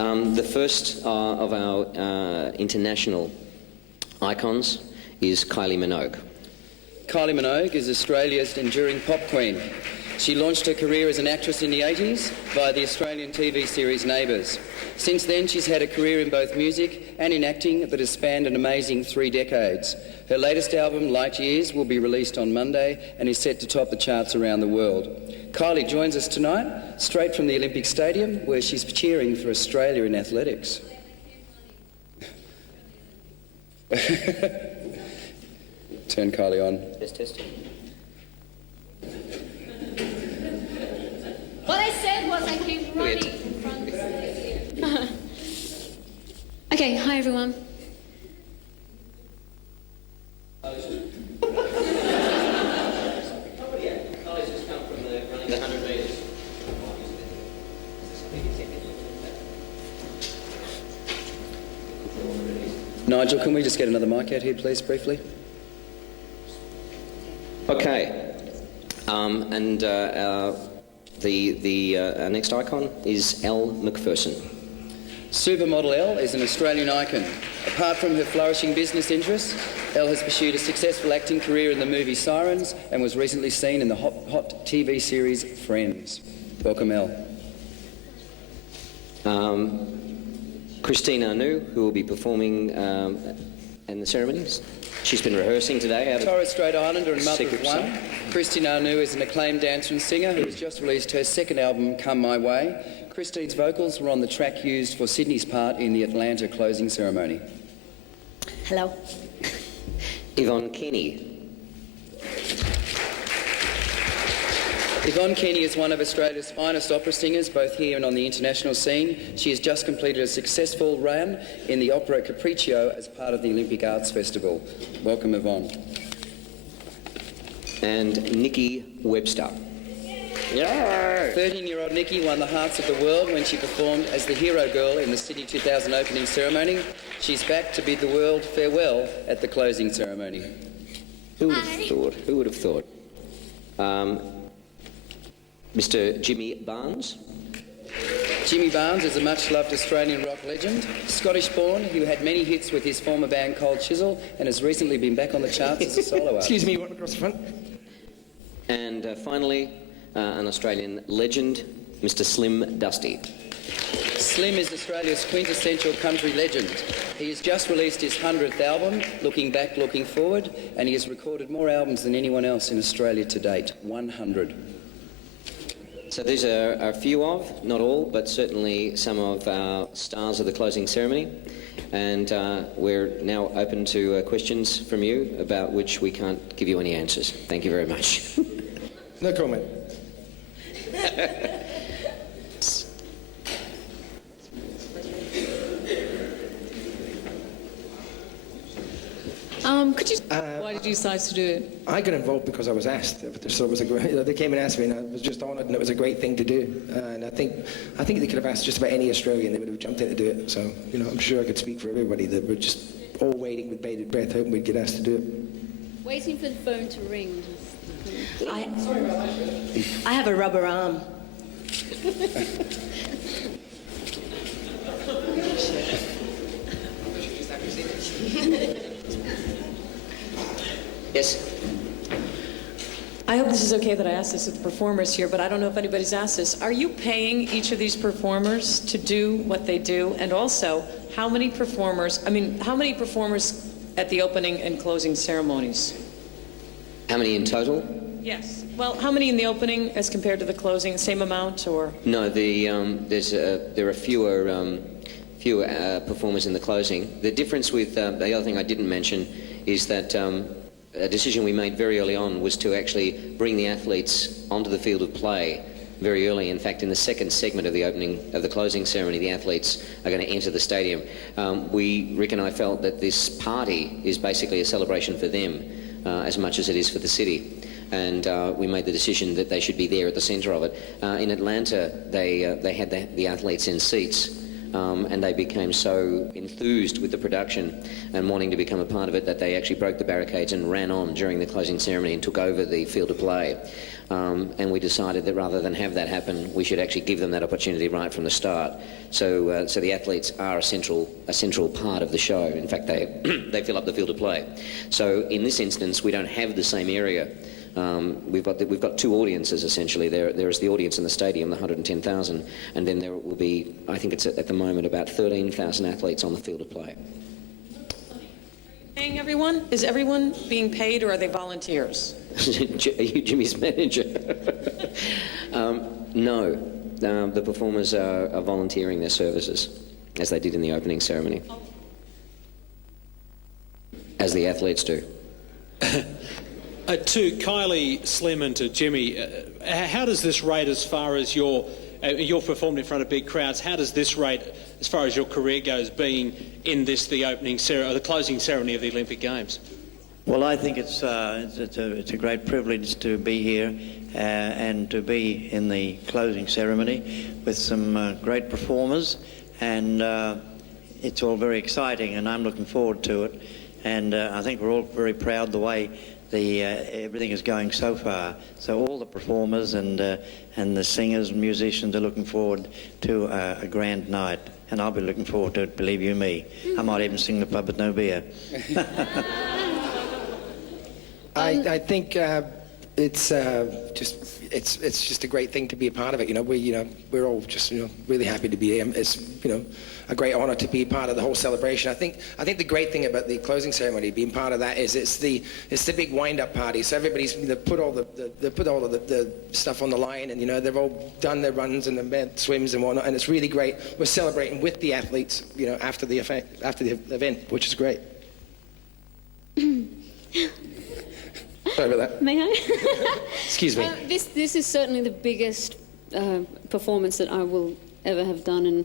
The first of our international icons is Kylie Minogue. Kylie Minogue is Australia's enduring pop queen. She launched her career as an actress in the 80s via the Australian TV series Neighbours. Since then, she's had a career in both music and in acting that has spanned an amazing 3 decades. Her latest album, Light Years, will be released on Monday and is set to top the charts around the world. Kylie joins us tonight, straight from the Olympic Stadium, where she's cheering for Australia in athletics. Turn Kylie on. Test. What I said was I keep running in front of Okay, hi everyone. Kylie's just come from running the 100 metres. Nigel, can we just get another mic out here, please, briefly? Okay. Our next icon is Elle Macpherson. Supermodel Elle is an Australian icon. Apart from her flourishing business interests, Elle has pursued a successful acting career in the movie Sirens and was recently seen in the hot TV series Friends. Welcome, Elle. Christine Arnoux, who will be performing in the ceremonies. She's been rehearsing today out of Torres Strait Islander and mother of Secret one. Christine Arnoux is an acclaimed dancer and singer who has just released her second album, Come My Way. Christine's vocals were on the track used for Sydney's part in the Atlanta closing ceremony. Hello. Yvonne Kenny. Yvonne Kenny is one of Australia's finest opera singers, both here and on the international scene. She has just completed a successful run in the opera Capriccio as part of the Olympic Arts Festival. Welcome, Yvonne. And Nikki Webster. Yeah. 13-year-old Nikki won the hearts of the world when she performed as the hero girl in the Sydney 2000 opening ceremony. She's back to bid the world farewell at the closing ceremony. Who would have thought? Who would have thought? Mr. Jimmy Barnes. Jimmy Barnes is a much-loved Australian rock legend. Scottish-born, who had many hits with his former band Cold Chisel and has recently been back on the charts as a solo artist. Excuse me, you want across the front? And finally, an Australian legend, Mr. Slim Dusty. Slim is Australia's quintessential country legend. He has just released his 100th album, Looking Back, Looking Forward, and he has recorded more albums than anyone else in Australia to date, 100. So these are a few of, not all, but certainly some of our stars of the closing ceremony. And we're now open to questions from you about which we can't give you any answers. Thank you very much. No comment. Could you? Why did you decide to do it? I got involved because I was asked. So it was they came and asked me, and I was just honoured, and it was a great thing to do. And I think they could have asked just about any Australian; they would have jumped in to do it. So I'm sure I could speak for everybody that we're just all waiting with bated breath, hoping we'd get asked to do it. Waiting for the phone to ring. I have a rubber arm. Yes. I hope this is okay that I ask this of the performers here, but I don't know if anybody's asked this. Are you paying each of these performers to do what they do? And also, how many performers at the opening and closing ceremonies? How many in total? Yes. Well, how many in the opening as compared to the closing? Same amount, or? No, there are fewer performers in the closing. The difference with the other thing I didn't mention is that a decision we made very early on was to actually bring the athletes onto the field of play very early. In fact, in the second segment of the closing ceremony, the athletes are going to enter the stadium. Rick and I felt that this party is basically a celebration for them as much as it is for the city. And we made the decision that they should be there at the centre of it. In Atlanta, they had the athletes in seats and they became so enthused with the production and wanting to become a part of it that they actually broke the barricades and ran on during the closing ceremony and took over the field of play. And we decided that rather than have that happen, we should actually give them that opportunity right from the start. So the athletes are a central part of the show. In fact, they fill up the field of play. So in this instance, we don't have the same area. We've got two audiences essentially. There is the audience in the stadium, the 110,000, and then there will be, I think it's at the moment, about 13,000 athletes on the field of play. Paying everyone? Is everyone being paid, or are they volunteers? Are you Jimmy's manager? No. The performers are volunteering their services, as they did in the opening ceremony. As the athletes do. To Kylie, Slim and to Jimmy, how does this rate as far as you've performed in front of big crowds, how does this rate as far as your career goes, being in the closing ceremony of the Olympic Games? Well, I think it's a great privilege to be here and to be in the closing ceremony with some great performers, and it's all very exciting, and I'm looking forward to it. And I think we're all very proud the way everything is going so far. So all the performers and the singers and musicians are looking forward to a grand night, and I'll be looking forward to it, believe you me. I might even sing the pub with no beer. I think it's just a great thing to be a part of it. We're all just really happy to be here. It's a great honour to be part of the whole celebration. I think the great thing about the closing ceremony, being part of that, is it's the big wind-up party. So everybody's put all the stuff on the line, and they've all done their runs and their swims and whatnot, and it's really great. We're celebrating with the athletes, after the event, which is great. Sorry about that. May I? Excuse me. This is certainly the biggest performance that I will ever have done, and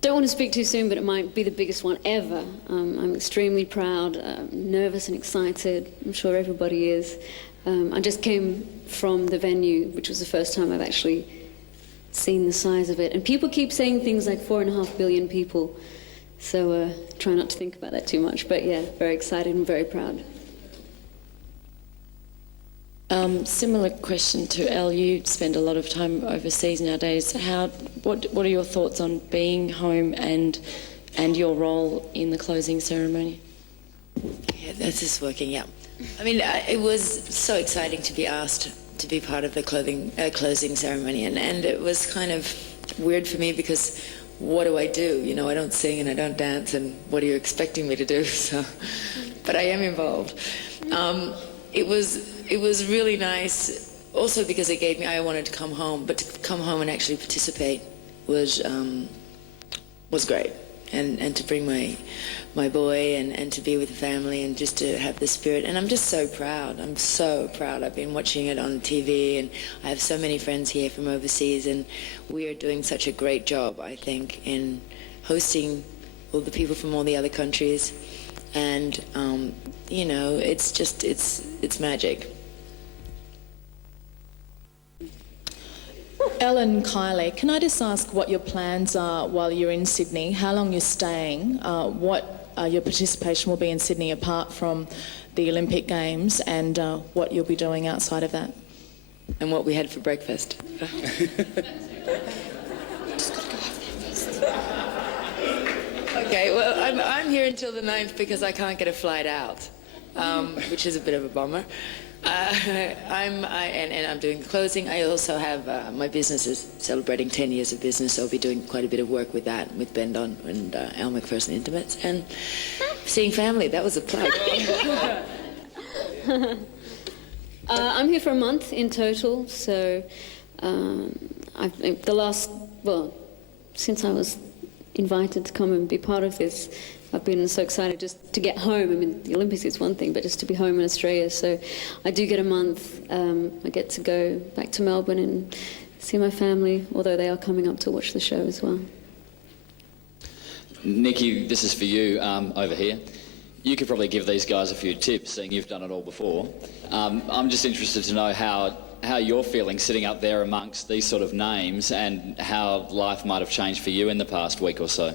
don't want to speak too soon, but it might be the biggest one ever. I'm extremely proud, nervous and excited. I'm sure everybody is. I just came from the venue, which was the first time I've actually seen the size of it. And people keep saying things like 4.5 billion people. So try not to think about that too much. But yeah, very excited and very proud. Similar question to Elle. You spend a lot of time overseas nowadays. What are your thoughts on being home and your role in the closing ceremony? Yeah, this is working out. I mean, it was so exciting to be asked to be part of the closing ceremony, and it was kind of weird for me because what do? I don't sing and I don't dance, and what are you expecting me to do? So, but I am involved. It was really nice, also because it gave me, I wanted to come home, but to come home and actually participate was great. And to bring my boy and to be with the family and just to have the spirit. And I'm just so proud. I'm so proud. I've been watching it on TV, and I have so many friends here from overseas, and we are doing such a great job, I think, in hosting all the people from all the other countries. And, it's magic. Elle and Kylie, can I just ask what your plans are while you're in Sydney, how long you're staying, what your participation will be in Sydney apart from the Olympic Games, and what you'll be doing outside of that? And what we had for breakfast. Okay, well, I'm here until the 9th because I can't get a flight out, which is a bit of a bummer. I'm doing the closing. I also have my business is celebrating 10 years of business, so I'll be doing quite a bit of work with that, with Bendon and Elle Macpherson Intimates, and seeing family. That was a plug. I'm here for a month in total, so since I was invited to come and be part of this, I've been so excited just to get home. I mean, the Olympics is one thing, but just to be home in Australia. So I do get a month. I get to go back to Melbourne and see my family, although they are coming up to watch the show as well. Nikki, this is for you over here. You could probably give these guys a few tips, seeing you've done it all before. I'm just interested to know how how you're feeling sitting up there amongst these sort of names and how life might have changed for you in the past week or so.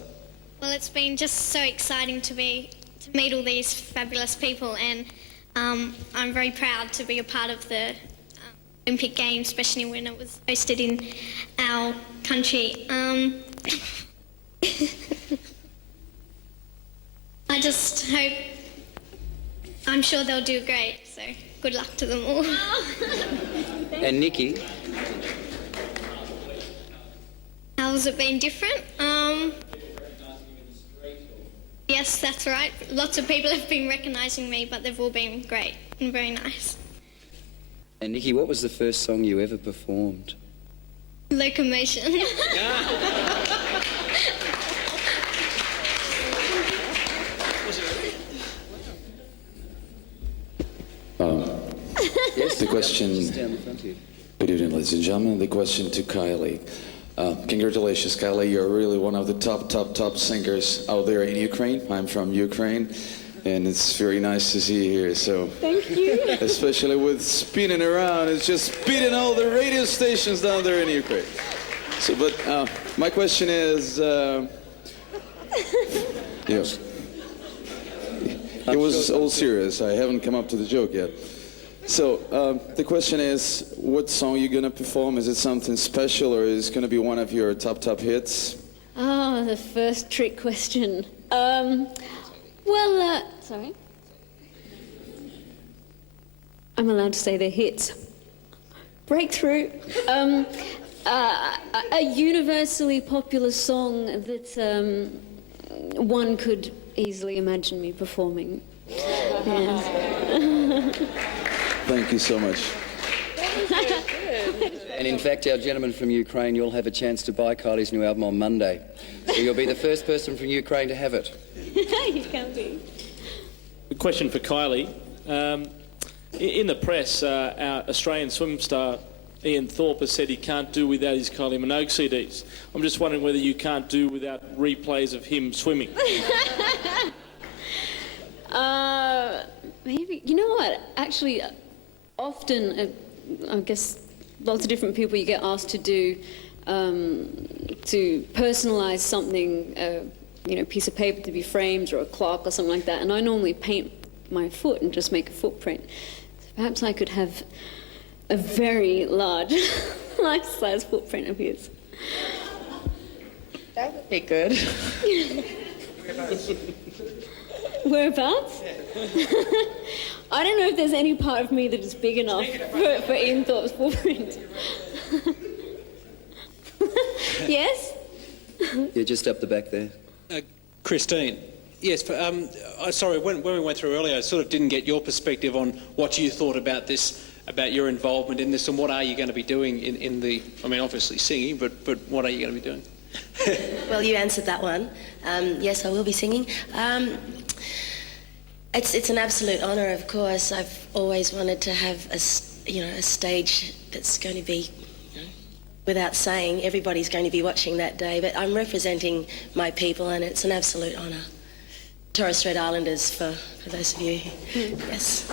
Well, it's been just so exciting to meet all these fabulous people, and I'm very proud to be a part of the Olympic Games, especially when it was hosted in our country. I just hope, I'm sure they'll do great, so good luck to them all. And Nikki? How's it been different? Yes, that's right. Lots of people have been recognising me, but they've all been great and very nice. And Nikki, what was the first song you ever performed? Locomotion. Yes, the question. Just down the front here. Good evening, ladies and gentlemen. The question to Kylie. Congratulations, Kylie. You're really one of the top singers out there in Ukraine. I'm from Ukraine, and it's very nice to see you here. So, thank you. Especially with spinning around, it's just beating all the radio stations down there in Ukraine. So, but my question is, yes, it was all serious. I haven't come up to the joke yet. So the question is, what song are you going to perform? Is it something special, or is it going to be one of your top hits? Oh, the first trick question. Sorry. I'm allowed to say they're hits. Breakthrough. A universally popular song that one could easily imagine me performing. Yeah. Thank you so much. And in fact, our gentleman from Ukraine, you'll have a chance to buy Kylie's new album on Monday. So you'll be the first person from Ukraine to have it. You can be. A question for Kylie. In the press, our Australian swim star Ian Thorpe has said he can't do without his Kylie Minogue CDs. I'm just wondering whether you can't do without replays of him swimming. Maybe. You know what? Actually, often, I guess, lots of different people you get asked to do, to personalise something, piece of paper to be framed or a clock or something like that, and I normally paint my foot and just make a footprint. So perhaps I could have a very large, life-size footprint of his. That would be good. Whereabouts? I don't know if there's any part of me that is big enough for Ian Thorpe's footprint. Yes? Yeah, just up the back there. Christine, yes, sorry, when we went through earlier, I sort of didn't get your perspective on what you thought about this, about your involvement in this, and what are you going to be doing in the, I mean, obviously singing, but what are you going to be doing? Well, you answered that one. Yes, I will be singing. It's an absolute honour, of course. I've always wanted to have a stage that's going to be, without saying, everybody's going to be watching that day. But I'm representing my people, and it's an absolute honour. Torres Strait Islanders, for those of you. Yes.